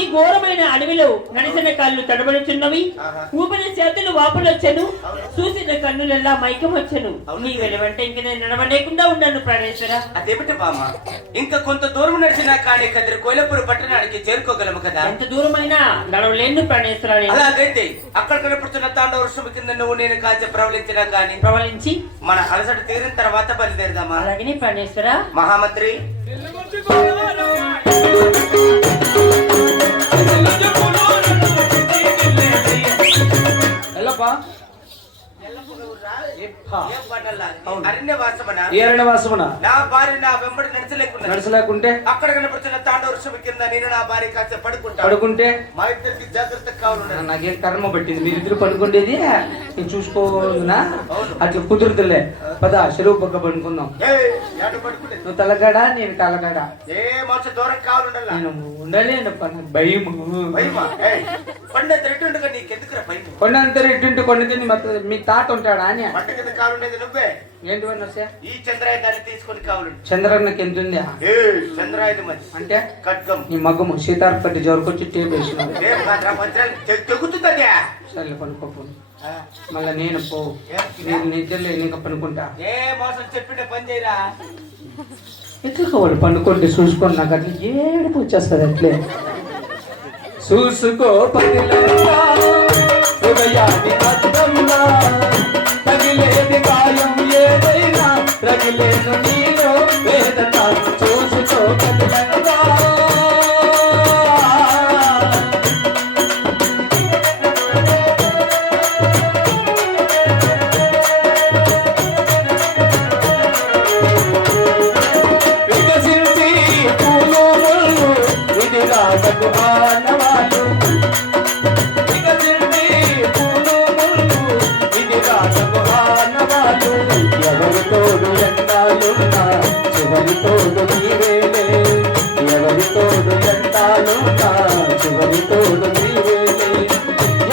ఈ ఘోరమైన అడవిలో నడిసిన కాళ్ళు తడబడుచున్నవి, ఊపిన చేతులు వాపులొచ్చను, చూసిన కన్నులెల్లా మైకం వచ్చను. నీ వెలువంటే ఇంక నేను నడవలేకుండా ఉన్నాను ప్రాణేశ్వర. అదేమిటి బామ్మ, ఇంకా కొంత దూరం నడిచినా కానీ కదిరి కోయిలపూర్ పట్టణానికి చేరుకోగలము కదా. ఎంత దూరమైనా నడవలేను ప్రాణేశ్వర. అలాగైతే అక్కడ కనపడుతున్న తాండవ వృక్షం కింద నువ్వు నేను కాల్చి ప్రవలించినా కానీ ప్రవలించి మన అలసట తీరిన తర్వాత బయలుదేరదామా. అలాగే ప్రాణేశ్వర. మహామంత్రి నా భార్య నా వెంబడి నడచలేకుంటే అక్కడ కనపడుతున్న తాండవ వృక్షం కింద నేను నా భార్య కాస్త పడుకుంటే మా ఇద్దరికి జాగ్రత్త కావాలి. నాకేం కర్మ పట్టింది, మీరిద్దరు పడుకుండేది నేను చూసుకోనా? అట్లా కుదురుతులే, పద చెరువు పక్క పడుకుందాం. నువ్వు తలకాడా నేను తలకాడా, ఏ మనసు దూరం కావాలి. నేను ఉండలేను, భయం. కొండంత రెట్టుండగా నీకెందుకురా భయం? కొండంత రెట్టుంటే కొండ మీ తాత ఉంటాడా అని. పంట కింద కావాలండేది నువ్వే. ఏంటి వనసే? ఈ చంద్రాయుధాన్ని తీసుకొని కావాలి. చంద్రన్నకి ఎంత ఉంది? చంద్రాయుధం అంటే ఖడ్గం. నీ మగ్గము సీతార్పట్టి జోరుకొచ్చి టేప్ వేసినావు. తెగుతుందీ. సరే పనుకోపు, మళ్ళా నేను పో, నిద్రలే నీకు పనుకుంటా. ఏ మోసం చెప్పిన పని చేయరా. ఎట్లా వాళ్ళు పండుకోండి చూసుకోండి, నాకు అట్లా ఏడుపు వచ్చేస్తుంది. అట్లే చూసుకో తగిలేది గాయం ఏదైనా రగిలేను నీలో వేదన. చూసుకో పదిలంగా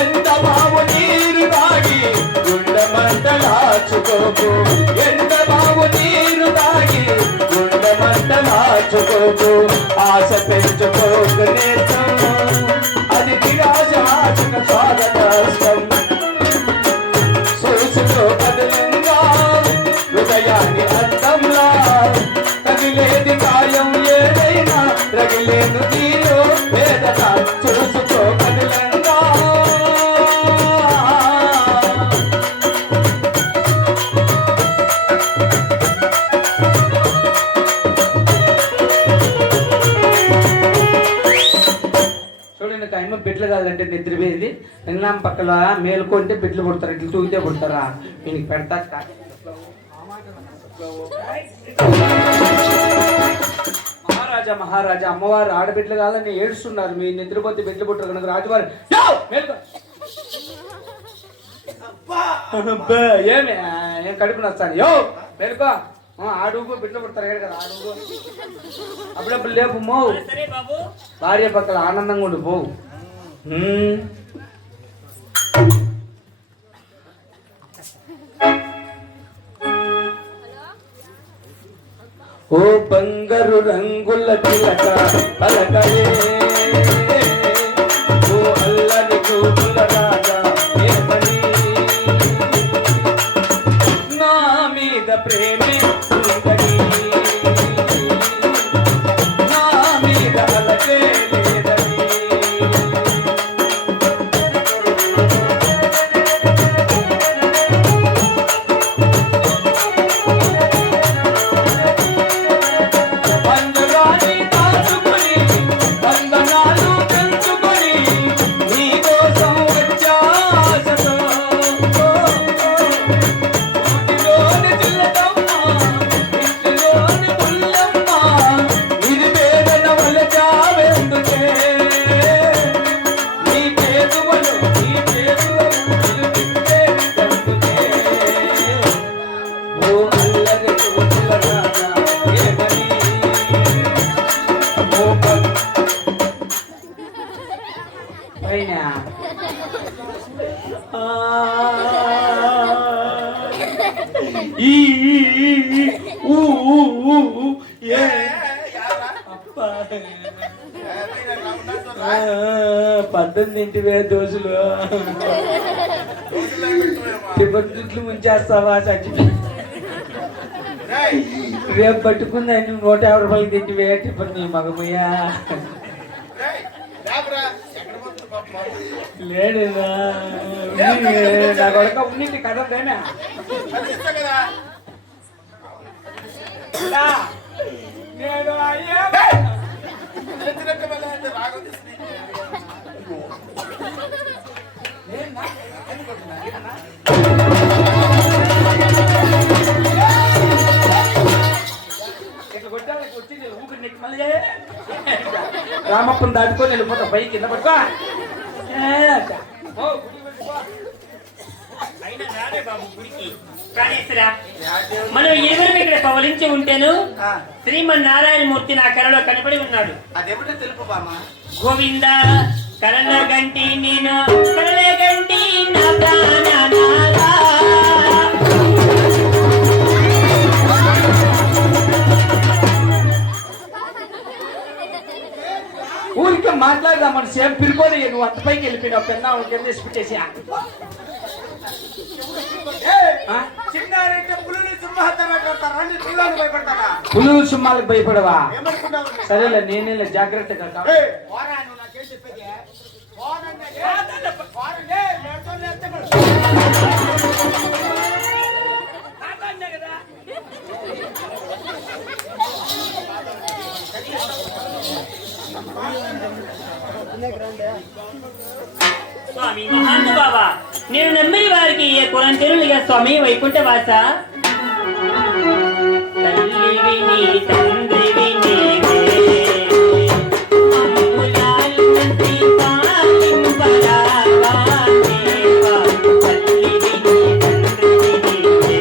ఎంత బావు నీరు తాగి గుండె మంటలాచుకోకు, ఎంత బావు నీరు తాగి గుండె మంటలాచుకోకు. ఆశ పెంచుకోకు నేర్చు, అది నిరాశ ఆశకు స్వాగతం. చూసుకో కదలంగా హృదయాన్ని అర్థంలా, తగిలేది గాయం ఏదైనా రగిలేను నీలో వేదన. చూసుకో కదలంగా చూడండి. టైం పెట్లు కాదంటే నిద్రపోయింది. నిన్న పక్కల మేలుకుంటే పెట్లు పుడతారు, ఇట్లా తూగితే పుడతారా? దీనికి పెడతా. మహారాజా మహారాజా అమ్మవారు ఆడబిడ్డలు కాదని ఏడుస్తున్నారు. మీ నిద్రపోతే బిడ్డలు పుట్టరు కనుక రాజువారు ఏమే ఏం కడుపు నచ్చాను. యో మేలుకో, ఆడుగు బిడ్డలు పుడతారు కదా, ఆడుగు. అప్పుడప్పుడు లేపు మోవు, భార్య పక్కల ఆనందంగా ఉండి పోవు. ఓ బంగారు రంగుల పిలక పలకలే, ఓ అల్లని కూతుల రాజా ఏమని, నా మీద ప్రేమే ఉందని, నా మీద అలకే లేదని. 18 దోశలు టికెట్లు ముంచేస్తావా చచ్చి రేపు పట్టుకుందా నువ్వు 150 రూపాయలకి తింటివే టిఫిన్ నీ మగమయ్యా లేడురా నా కొడుక ఉన్నింటి కదా తేనా నేను అయ్యా రామప్పని దాటుకొని వెళ్ళిపోతా పైకి కింద పట్టుకో మనం ఇరువురు ఇక్కడ పవలించి ఉంటేను శ్రీమన్నారాయణమూర్తి నా కళలో కనపడి ఉన్నాడు. అదేమిటో తెలుపు బామా. గోవింద కరణ గంటి నేను కరణ గంటి నా ప్రాణనాథా. ఊరికే మాట్లాడదామని సేమ్ పిలుకోలే నువ్వు అంత పైకి వెళ్ళిపోయినావు పెన్నా కింద వేసి పెట్టేసి పులులు సింహాలకు భయపడవా సరేలే నేనే జాగ్రత్తగా స్వామి మహాంతు బాబా నేను నమ్మిన వారికి ఏ కులం తెలుగుగా స్వామి వైకుంఠ వాస తల్లివి నీ తండ్రివి నీవే అమ్ములాల్నంటి పాలింపరావా దేవా తల్లివి నీ తండ్రివి నీవే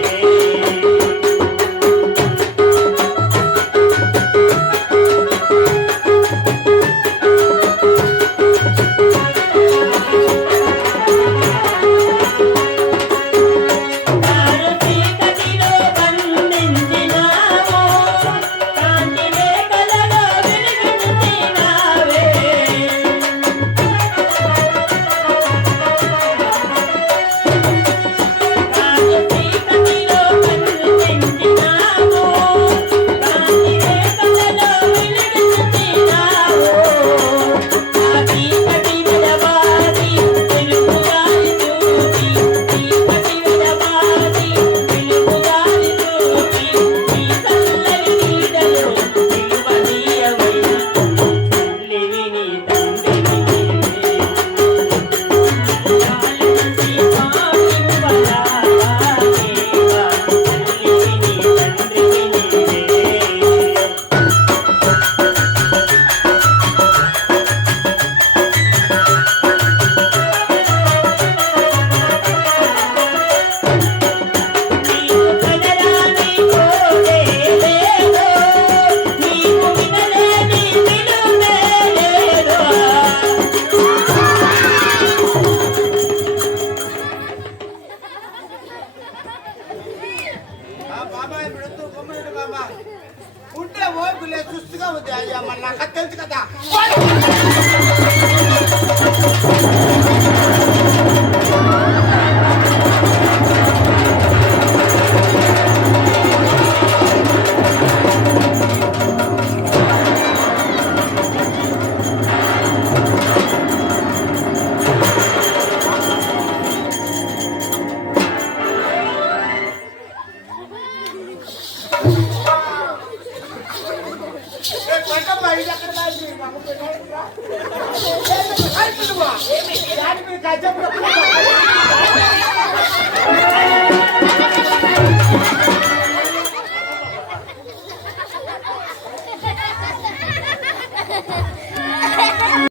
ఉంటే ఓపికలే చూస్తుగా ఉంది అయ్యా మరి నాకు తెలుసు కదా.